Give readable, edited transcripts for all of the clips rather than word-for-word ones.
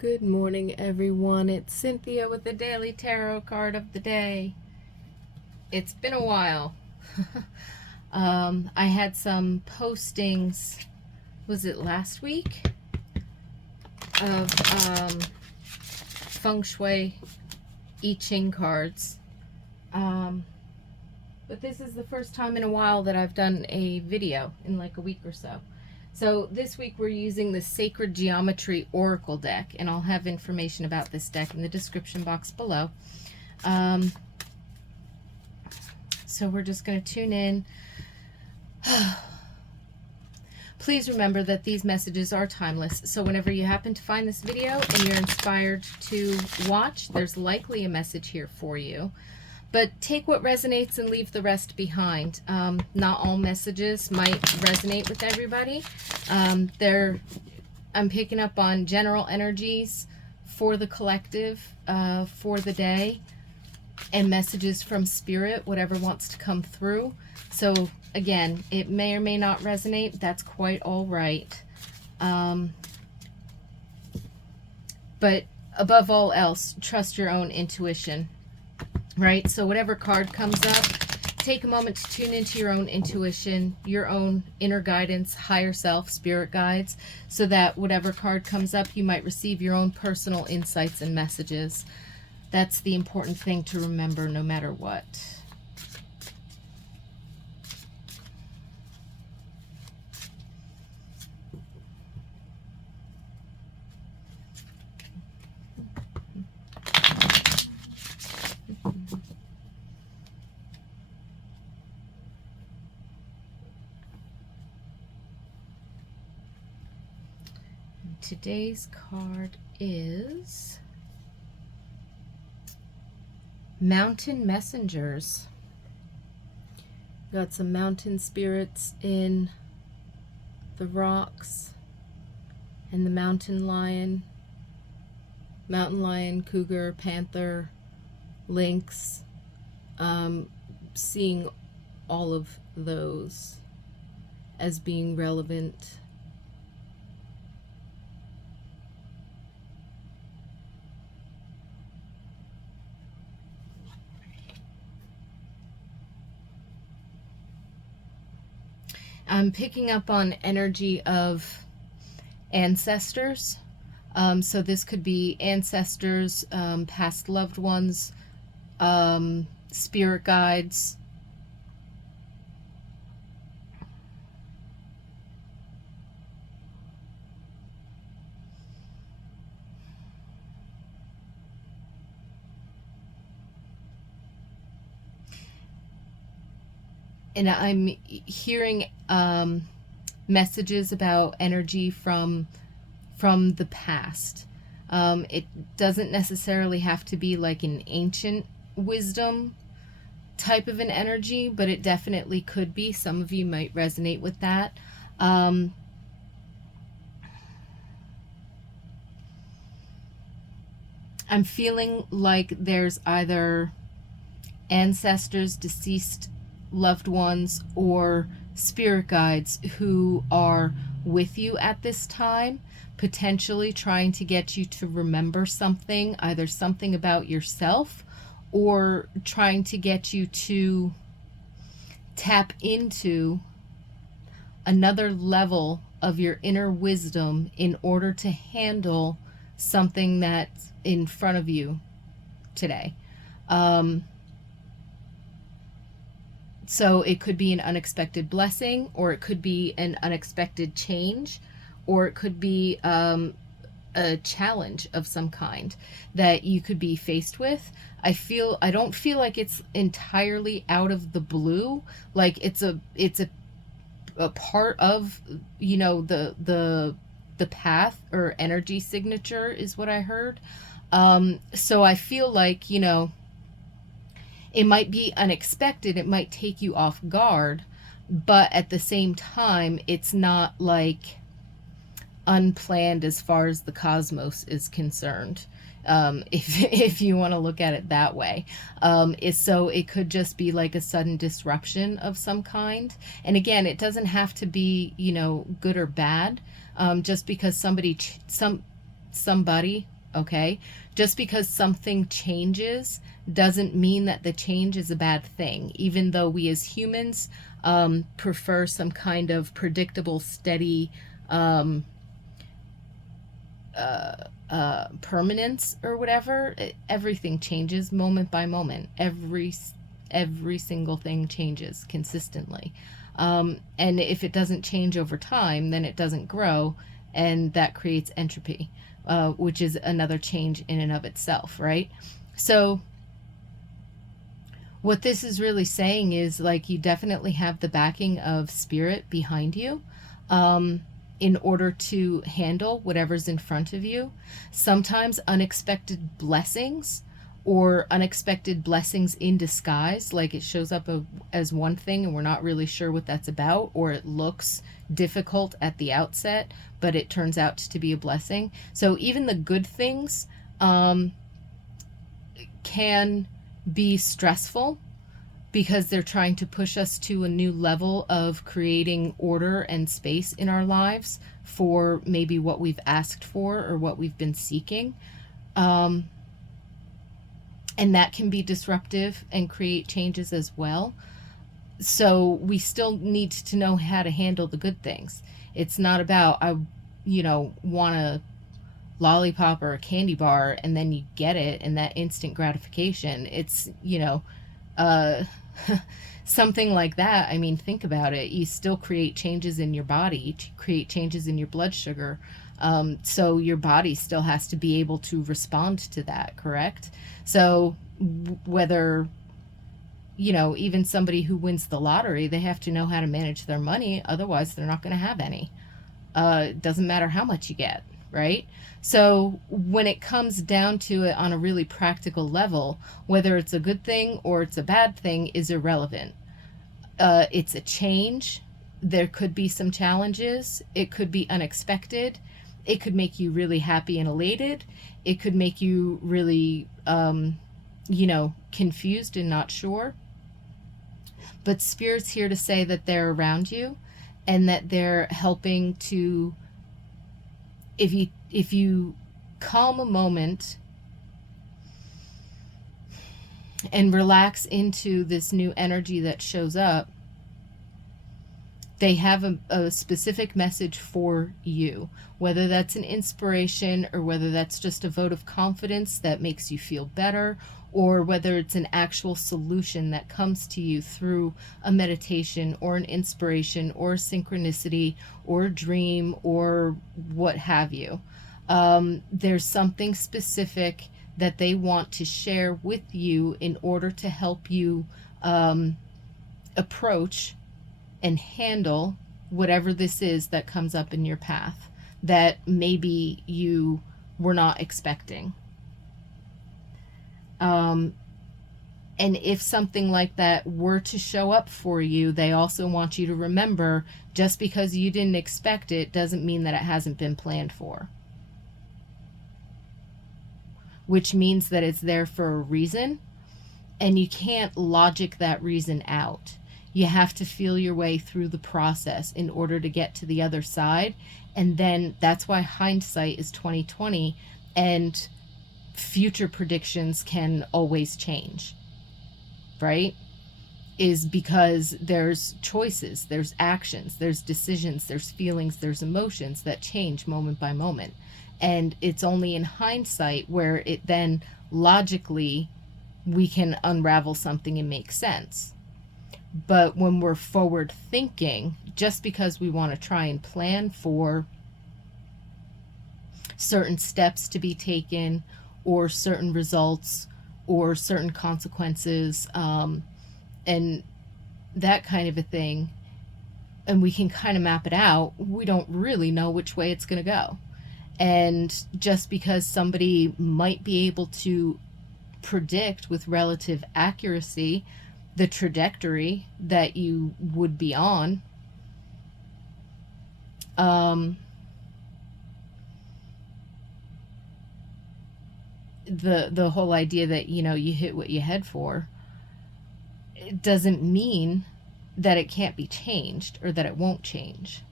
Good morning, everyone. It's Cynthia with the Daily Tarot card of the day. It's been a while. I had some postings, was it last week? Of feng shui I Ching cards. But this is the first time in a while that I've done a video in like a week or so. So this week we're using the Sacred Geometry Oracle deck, and I'll have information about this deck in the description box below. So we're just going to tune in. Please remember that these messages are timeless, so whenever you happen to find this video and you're inspired to watch, there's likely a message here for you. But take what resonates and leave the rest behind. Not all messages might resonate with everybody. I'm picking up on general energies for the collective, for the day, and messages from spirit, whatever wants to come through. So again, it may or may not resonate. That's quite all right. But above all else, trust your own intuition. Right? So whatever card comes up, take a moment to tune into your own intuition, your own inner guidance, higher self, spirit guides, so that whatever card comes up, you might receive your own personal insights and messages. That's the important thing to remember no matter what. Today's card is Mountain Messengers. Got some mountain spirits in the rocks and the mountain lion, cougar, panther, lynx. Seeing all of those as being relevant. I'm picking up on energy of ancestors. So this could be ancestors, past loved ones, spirit guides. And I'm hearing messages about energy from the past. It doesn't necessarily have to be like an ancient wisdom type of an energy, but it definitely could be. Some of you might resonate with that. I'm feeling like there's either ancestors, deceased loved ones, or spirit guides who are with you at this time, potentially trying to get you to remember something, either something about yourself or trying to get you to tap into another level of your inner wisdom in order to handle something that's in front of you today. So it could be an unexpected blessing, or it could be an unexpected change, or it could be a challenge of some kind that you could be faced with. I don't feel like it's entirely out of the blue. Like it's a part of, you know, the path or energy signature is what I heard. So I feel like, you know, it might be unexpected, it might take you off guard, but at the same time, it's not like unplanned as far as the cosmos is concerned. If you want to look at it that way. So it could just be like a sudden disruption of some kind. And again, it doesn't have to be, you know, good or bad. Just because somebody, okay? Just because something changes doesn't mean that the change is a bad thing, even though we as humans prefer some kind of predictable, steady um, permanence or whatever. Everything changes moment by moment. Every single thing changes consistently. And if it doesn't change over time, then it doesn't grow, and that creates entropy, which is another change in and of itself, right? So what this is really saying is, like, you definitely have the backing of spirit behind you, in order to handle whatever's in front of you. Sometimes unexpected blessings, or unexpected blessings in disguise, like it shows up as one thing and we're not really sure what that's about, or it looks difficult at the outset, but it turns out to be a blessing. So even the good things can be stressful, because they're trying to push us to a new level of creating order and space in our lives for maybe what we've asked for or what we've been seeking. And that can be disruptive and create changes as well. So we still need to know how to handle the good things. It's not about, I want a lollipop or a candy bar and then you get it and that instant gratification. It's, uh, something like that. I mean, think about it. You still create changes in your body, you create changes in your blood sugar. So your body still has to be able to respond to that, correct? So whether, even somebody who wins the lottery, they have to know how to manage their money. Otherwise, they're not going to have any. It doesn't matter how much you get, right? So when it comes down to it on a really practical level, whether it's a good thing or it's a bad thing is irrelevant. It's a change. There could be some challenges. It could be unexpected. It could make you really happy and elated. It could make you really, confused and not sure. But Spirit's here to say that they're around you and that they're helping to, if you calm a moment and relax into this new energy that shows up, they have a specific message for you, whether that's an inspiration or whether that's just a vote of confidence that makes you feel better, or whether it's an actual solution that comes to you through a meditation or an inspiration or a synchronicity or a dream or what have you. There's something specific that they want to share with you in order to help you approach and handle whatever this is that comes up in your path that maybe you were not expecting. And if something like that were to show up for you, they also want you to remember, just because you didn't expect it doesn't mean that it hasn't been planned for. Which means that it's there for a reason, and you can't logic that reason out. You have to feel your way through the process in order to get to the other side. And then that's why hindsight is 2020, and future predictions can always change, right? Is because there's choices, there's actions, there's decisions, there's feelings, there's emotions that change moment by moment. And it's only in hindsight where it then logically we can unravel something and make sense. But when we're forward thinking, just because we want to try and plan for certain steps to be taken or certain results or certain consequences, and that kind of a thing, and we can kind of map it out, we don't really know which way it's going to go. And just because somebody might be able to predict with relative accuracy the trajectory that you would be on, the whole idea that, you hit what you head for, it doesn't mean that it can't be changed or that it won't change.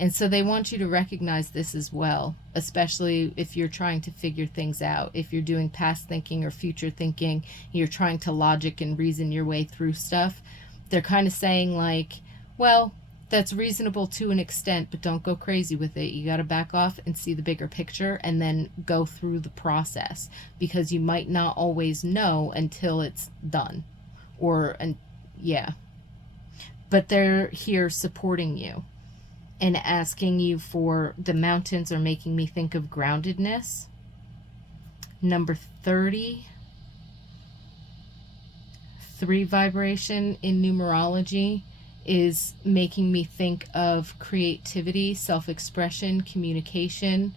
And so they want you to recognize this as well, especially if you're trying to figure things out. If you're doing past thinking or future thinking, you're trying to logic and reason your way through stuff. They're kind of saying, like, well, that's reasonable to an extent, but don't go crazy with it. You got to back off and see the bigger picture and then go through the process, because you might not always know until it's done. And yeah. But they're here supporting you and asking you for, the mountains are making me think of groundedness. Number 30, 3 vibration in numerology, is making me think of creativity, self-expression, communication,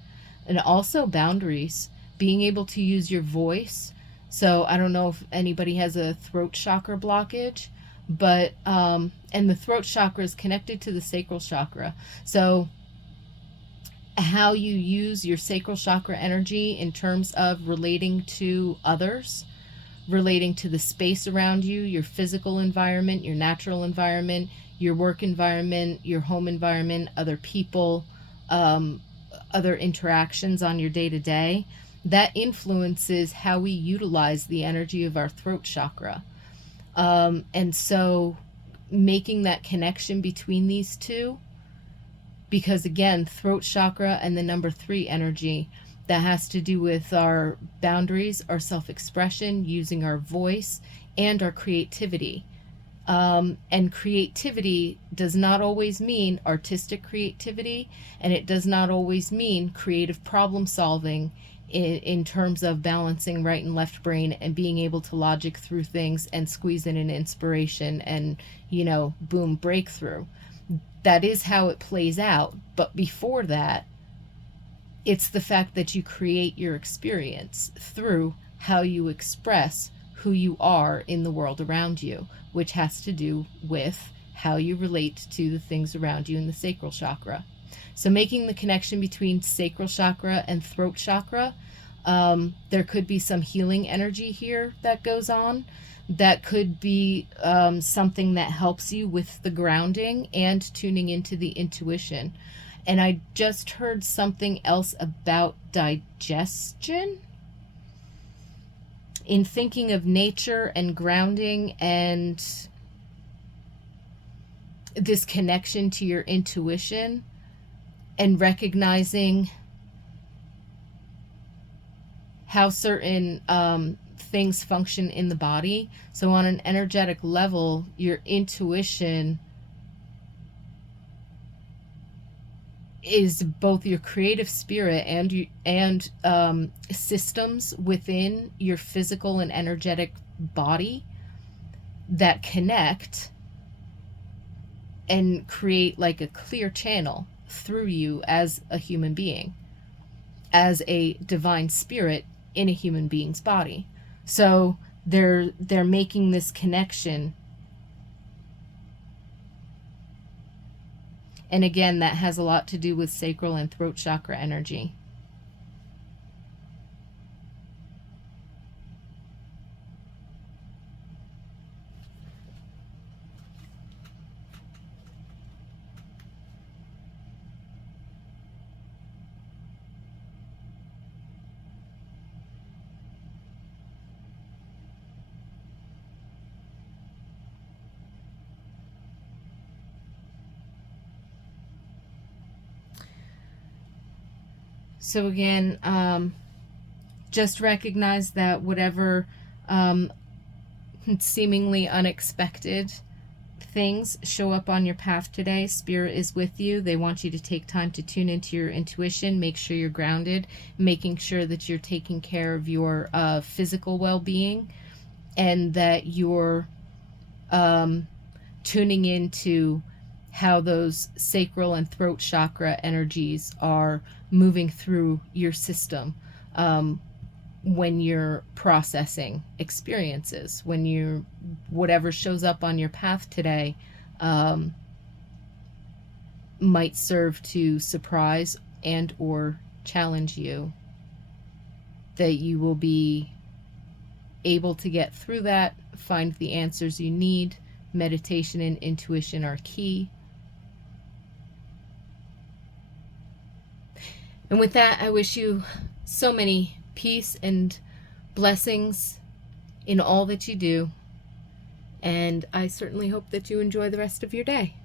and also boundaries, being able to use your voice. So I don't know if anybody has a throat chakra blockage, but and the throat chakra is connected to the sacral chakra. So how you use your sacral chakra energy in terms of relating to others, relating to the space around you, your physical environment, your natural environment, your work environment, your home environment, other people, other interactions on your day-to-day, that influences how we utilize the energy of our throat chakra. And so making that connection between these two, because again, throat chakra and the number 3 energy, that has to do with our boundaries, our self-expression, using our voice, and our creativity. And creativity does not always mean artistic creativity, and it does not always mean creative problem solving in terms of balancing right and left brain and being able to logic through things and squeeze in an inspiration and, boom, breakthrough. That is how it plays out. But before that, it's the fact that you create your experience through how you express who you are in the world around you, which has to do with how you relate to the things around you in the sacral chakra. So making the connection between sacral chakra and throat chakra, there could be some healing energy here that goes on. That could be something that helps you with the grounding and tuning into the intuition. And I just heard something else about digestion. In thinking of nature and grounding and this connection to your intuition and recognizing how certain things function in the body. So on an energetic level, your intuition is both your creative spirit and systems within your physical and energetic body that connect and create like a clear channel through you as a human being, as a divine spirit in a human being's body. So they're making this connection. And again, that has a lot to do with sacral and throat chakra energy. So again, just recognize that whatever seemingly unexpected things show up on your path today, Spirit is with you. They want you to take time to tune into your intuition, make sure you're grounded, making sure that you're taking care of your physical well-being, and that you're tuning into how those sacral and throat chakra energies are moving through your system when you're processing experiences, when you're, whatever shows up on your path today might serve to surprise and or challenge you, that you will be able to get through that, find the answers you need. Meditation and intuition are key. And with that, I wish you so many peace and blessings in all that you do. And I certainly hope that you enjoy the rest of your day.